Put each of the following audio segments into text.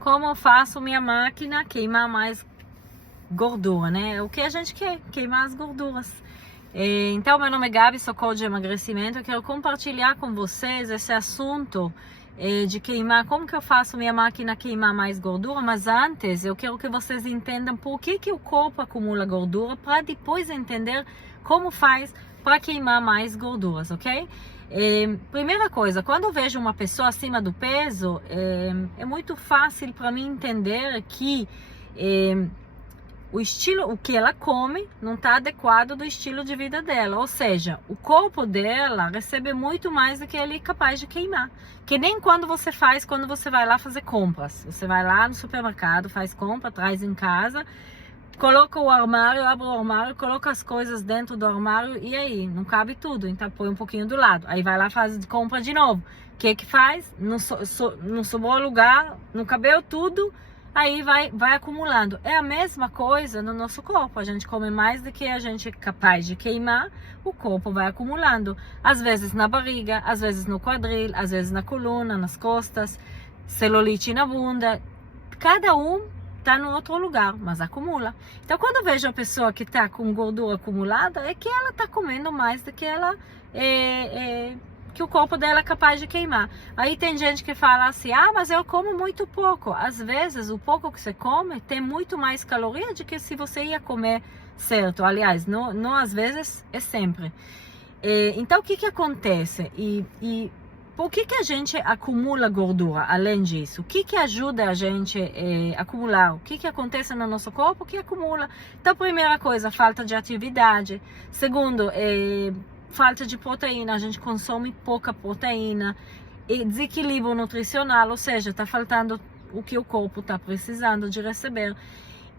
como eu faço minha máquina queimar mais gordura, né? O que a gente quer, queimar as gorduras. Então, meu nome é Gabi, sou coach de emagrecimento. Eu quero compartilhar com vocês esse assunto de queimar, como que eu faço minha máquina queimar mais gordura, mas antes eu quero que vocês entendam por que o corpo acumula gordura, para depois entender como faz para queimar mais gorduras, ok? Primeira coisa, quando eu vejo uma pessoa acima do peso, é muito fácil para mim entender que o que ela come não está adequado do estilo de vida dela, ou seja, o corpo dela recebe muito mais do que ele é capaz de queimar, que nem quando você vai lá fazer compras, você vai lá no supermercado, faz compra, traz em casa, coloca o armário, abre o armário, coloca as coisas dentro do armário e aí, não cabe tudo, então põe um pouquinho do lado, aí vai lá faz compra de novo, o que faz? Não sobrou lugar, não cabeu tudo, aí vai acumulando. É a mesma coisa no nosso corpo, a gente come mais do que a gente é capaz de queimar, o corpo vai acumulando, às vezes na barriga, às vezes no quadril, às vezes na coluna, nas costas, celulite na bunda, cada um está no outro lugar, mas acumula. Então, quando eu vejo a pessoa que está com gordura acumulada, é que ela está comendo mais do que ela que o corpo dela é capaz de queimar. Aí tem gente que fala assim, mas eu como muito pouco. Às vezes, o pouco que você come tem muito mais caloria do que se você ia comer certo. Aliás, não às vezes, é sempre. Então, o que acontece? Por que a gente acumula gordura, além disso? O que ajuda a gente a acumular? O que acontece no nosso corpo que acumula? Então, primeira coisa, falta de atividade. Segundo, falta de proteína. A gente consome pouca proteína. Desequilíbrio nutricional, ou seja, está faltando o que o corpo está precisando de receber.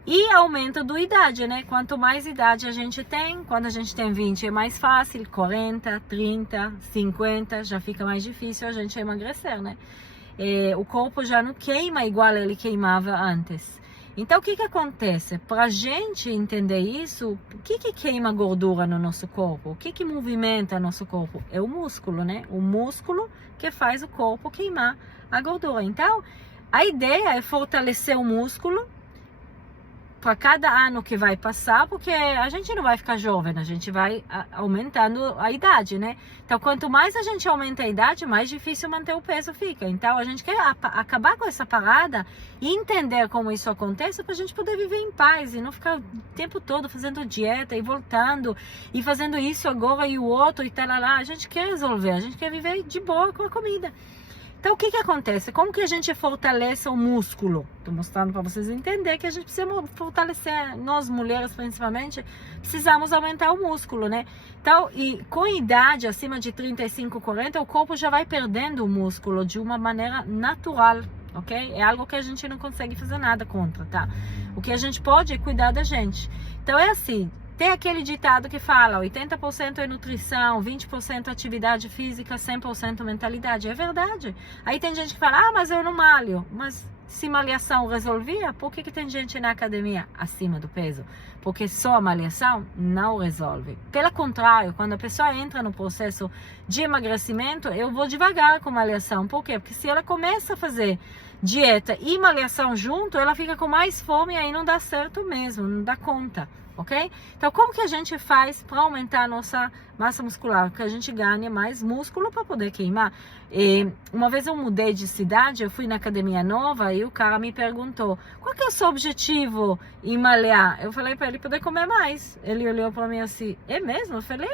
E aumento da idade, né? Quanto mais idade a gente tem, quando a gente tem 20 é mais fácil, 40, 30, 50, já fica mais difícil a gente emagrecer, né? O corpo já não queima igual ele queimava antes. Então, o que acontece? Para a gente entender isso, o que queima gordura no nosso corpo? O que movimenta nosso corpo? É o músculo, né? O músculo que faz o corpo queimar a gordura. Então, a ideia é fortalecer o músculo para cada ano que vai passar, porque a gente não vai ficar jovem, a gente vai aumentando a idade, né? Então, quanto mais a gente aumenta a idade, mais difícil manter o peso fica. Então, a gente quer acabar com essa parada e entender como isso acontece para a gente poder viver em paz e não ficar o tempo todo fazendo dieta e voltando e fazendo isso agora e o outro e tal lá. A gente quer resolver, a gente quer viver de boa com a comida. Então, o que acontece? Como que a gente fortalece o músculo? Estou mostrando para vocês entenderem que a gente precisa fortalecer, nós mulheres principalmente, precisamos aumentar o músculo, né? Então, e com idade acima de 35, 40, o corpo já vai perdendo o músculo de uma maneira natural, ok? É algo que a gente não consegue fazer nada contra, tá? O que a gente pode é cuidar da gente. Então, é assim. Tem aquele ditado que fala 80% é nutrição, 20% atividade física, 100% mentalidade. É verdade. Aí tem gente que fala, mas eu não malho. Mas se malhação resolvia, por que tem gente na academia acima do peso? Porque só a malhação não resolve. Pelo contrário, quando a pessoa entra no processo de emagrecimento, eu vou devagar com malhação. Por quê? Porque se ela começa a fazer dieta e malhação junto, ela fica com mais fome e aí não dá certo mesmo, não dá conta. Ok? Então, como que a gente faz para aumentar a nossa massa muscular? Que a gente ganhe mais músculo para poder queimar. Uma vez eu mudei de cidade, eu fui na academia nova e o cara me perguntou, qual que é o seu objetivo em malhar? Eu falei para ele poder comer mais. Ele olhou para mim assim, é mesmo? Eu falei,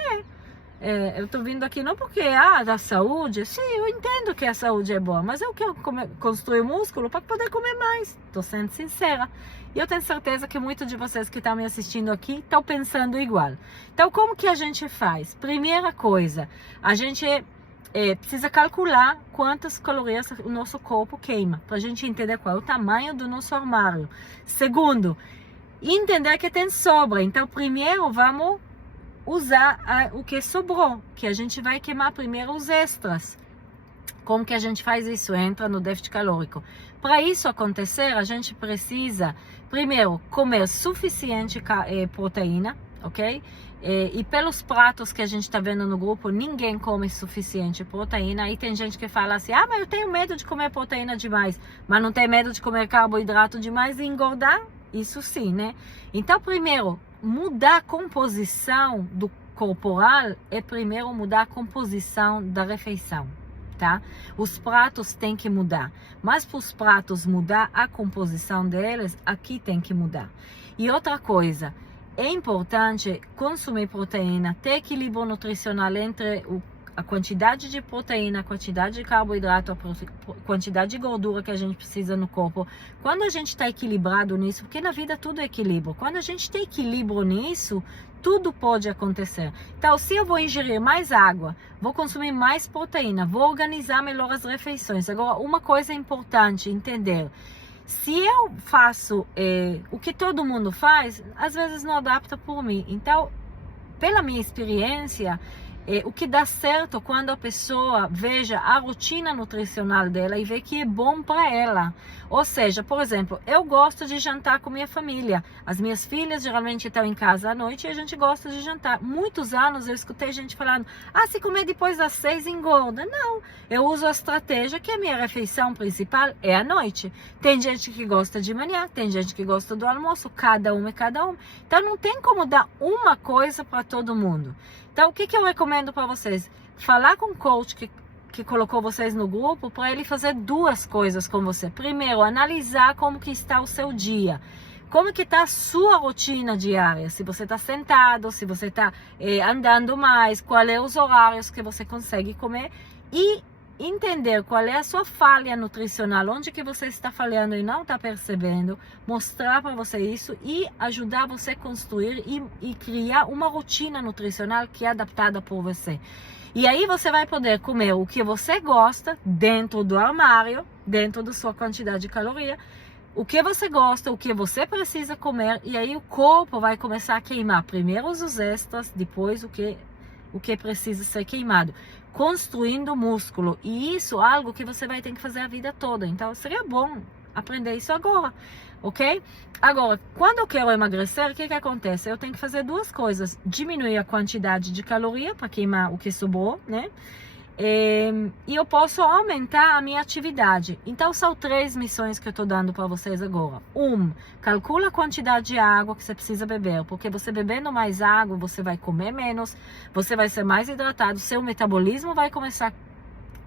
eu tô vindo aqui não porque, da saúde. Sim, eu entendo que a saúde é boa, mas eu quero construir músculo para poder comer mais. Tô sendo sincera. E eu tenho certeza que muitos de vocês que estão me assistindo aqui estão pensando igual. Então, como que a gente faz? Primeira coisa, a gente precisa calcular quantas calorias o nosso corpo queima, para a gente entender qual é o tamanho do nosso armário. Segundo, entender que tem sobra. Então, primeiro, vamos usar o que sobrou, que a gente vai queimar primeiro os extras. Como que a gente faz isso? Entra no déficit calórico. Para isso acontecer, a gente precisa, primeiro, comer suficiente proteína. ok? E pelos pratos que a gente está vendo no grupo, ninguém come suficiente proteína. Aí tem gente que fala assim, ah, mas eu tenho medo de comer proteína demais, mas não tem medo de comer carboidrato demais e engordar? Isso sim, né? Então, primeiro, mudar a composição do corporal é primeiro mudar a composição da refeição, tá? Os pratos têm que mudar, mas para os pratos mudar a composição deles, aqui tem que mudar. E outra coisa, é importante consumir proteína, ter equilíbrio nutricional entre a quantidade de proteína, a quantidade de carboidrato, a quantidade de gordura que a gente precisa no corpo. Quando a gente está equilibrado nisso, porque na vida tudo é equilíbrio, quando a gente tem equilíbrio nisso, tudo pode acontecer. Então, se eu vou ingerir mais água, vou consumir mais proteína, vou organizar melhor as refeições. Agora, uma coisa importante entender, se eu faço o que todo mundo faz, às vezes não adapta por mim. Então, pela minha experiência, o que dá certo quando a pessoa veja a rotina nutricional dela e vê que é bom para ela. Ou seja, por exemplo, eu gosto de jantar com minha família. As minhas filhas geralmente estão em casa à noite e a gente gosta de jantar. Muitos anos eu escutei gente falando, ah, se comer depois das 6 engorda. Não, eu uso a estratégia que a minha refeição principal é à noite. Tem gente que gosta de manhã, tem gente que gosta do almoço, cada um é cada um. Então não tem como dar uma coisa para todo mundo. Então, o que eu recomendo para vocês? Falar com o coach que colocou vocês no grupo para ele fazer duas coisas com você. Primeiro, analisar como que está o seu dia. Como que está a sua rotina diária. Se você está sentado, se você está andando mais, quais são os horários que você consegue comer. E entender qual é a sua falha nutricional, onde que você está falhando e não está percebendo, mostrar para você isso e ajudar você a construir e criar uma rotina nutricional que é adaptada por você. E aí você vai poder comer o que você gosta dentro do armário, dentro da sua quantidade de caloria, o que você gosta, o que você precisa comer, e aí o corpo vai começar a queimar primeiro os extras, depois o que precisa ser queimado, construindo músculo. E isso é algo que você vai ter que fazer a vida toda. Então, seria bom aprender isso agora, ok? Agora, quando eu quero emagrecer, o que acontece? Eu tenho que fazer duas coisas. Diminuir a quantidade de caloria para queimar o que sobrou, né? E eu posso aumentar a minha atividade. Então, são 3 missões que eu estou dando para vocês agora. Calcula a quantidade de água que você precisa beber, porque você bebendo mais água, você vai comer menos, você vai ser mais hidratado, seu metabolismo vai começar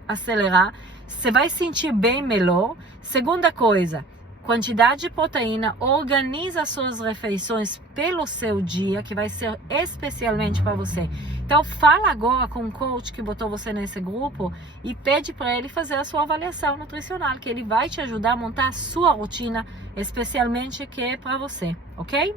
a acelerar, você vai sentir bem melhor. Segunda coisa, quantidade de proteína, organiza as suas refeições pelo seu dia, que vai ser especialmente para você. Então, fala agora com o coach que botou você nesse grupo e pede para ele fazer a sua avaliação nutricional, que ele vai te ajudar a montar a sua rotina, especialmente que é para você, ok?